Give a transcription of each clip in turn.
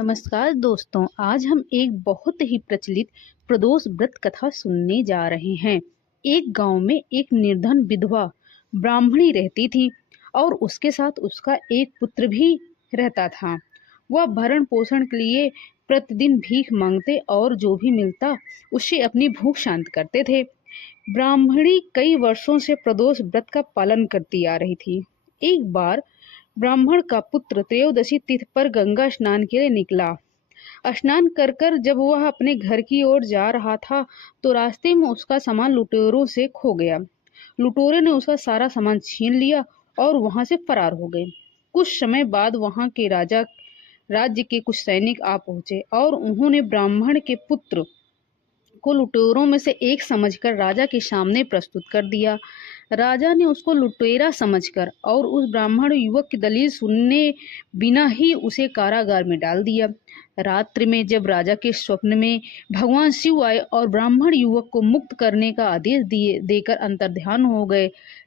नमस्कार दोस्तों, आज हम एक बहुत ही प्रचलित प्रदोष व्रत कथा सुनने जा रहे हैं। एक गांव में एक निर्धन विधवा ब्राह्मणी रहती थी और उसके साथ उसका एक पुत्र भी रहता था। वह भरण पोषण के लिए प्रतिदिन भीख मांगते और जो भी मिलता उससे अपनी भूख शांत करते थे। ब्राह्मणी कई वर्षों से प्रदोष व्रत का पालन करती आ रही थी। एक बार ब्राह्मण का पुत्र त्रयोदशी तिथि पर गंगा स्नान के लिए निकला। स्नान कर कर जब वह अपने घर की ओर जा रहा था तो रास्ते में उसका सामान लुटेरों से खो गया। लुटेरों ने उसका सारा सामान छीन लिया और वहां से फरार हो गए। कुछ समय बाद वहां के राज्य के कुछ सैनिक आ पहुंचे और उन्होंने ब्राह्मण के पुत्र को लुटेरों में से एक समझकर राजा के सामने प्रस्तुत कर दिया। राजा ने उसको लुटेरा समझकर और उस ब्राह्मण युवक की दलील सुनने बिना ही उसे कारागार में डाल दिया। रात्रि में जब राजा के स्वप्न में भगवान शिव आए और ब्राह्मण युवक को मुक्त करने का आदेश देकर अंतर्ध्यान हो गए।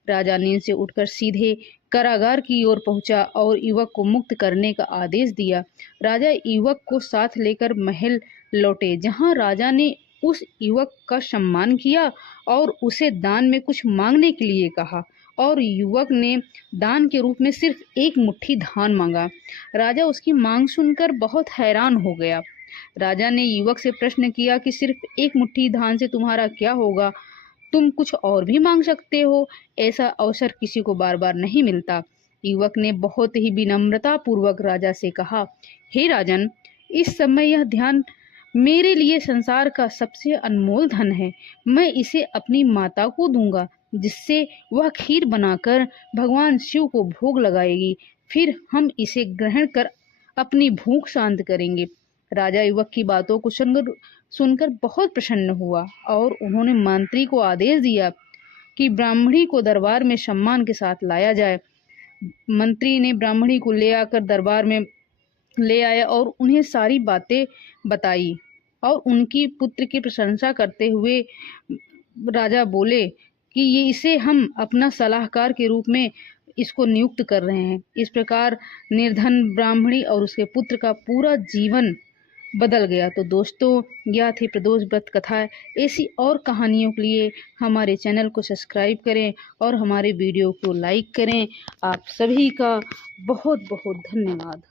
राजा नींद से उठकर सीधे कारागार की ओर पहुंचा और युवक को मुक्त करने का आदेश दिया। राजा युवक को साथ लेकर महल लौटे, जहां राजा ने उस युवक का सम्मान किया और उसे दान में कुछ मांगने के लिए कहा और युवक ने दान के रूप में सिर्फ एक मुट्ठी धान मांगा। राजा उसकी मांग सुनकर बहुत हैरान हो गया। राजा ने युवक से प्रश्न किया कि सिर्फ एक मुट्ठी धान से तुम्हारा क्या होगा? तुम कुछ और भी मांग सकते हो, ऐसा अवसर किसी को बार बार नहीं मिलता। युवक ने बहुत ही विनम्रता पूर्वक राजा से कहा, हे राजन, इस समय यह ध्यान मेरे लिए संसार का सबसे अनमोल धन है। मैं इसे अपनी माता को दूंगा, जिससे वह खीर बनाकर भगवान शिव को भोग लगाएगी। फिर हम इसे ग्रहण कर अपनी भूख शांत करेंगे। राजा युवक की बातों को सुनकर बहुत प्रसन्न हुआ और उन्होंने मंत्री को आदेश दिया कि ब्राह्मणी को दरबार में सम्मान के साथ लाया जाए। मंत्री ने ब्राह्मणी को ले आकर दरबार में ले आया और उन्हें सारी बातें बताई और उनकी पुत्र की प्रशंसा करते हुए राजा बोले कि ये इसे हम अपना सलाहकार के रूप में इसको नियुक्त कर रहे हैं। इस प्रकार निर्धन ब्राह्मणी और उसके पुत्र का पूरा जीवन बदल गया। तो दोस्तों, यह थी प्रदोष व्रत कथा। ऐसी और कहानियों के लिए हमारे चैनल को सब्सक्राइब करें और हमारे वीडियो को लाइक करें। आप सभी का बहुत बहुत धन्यवाद।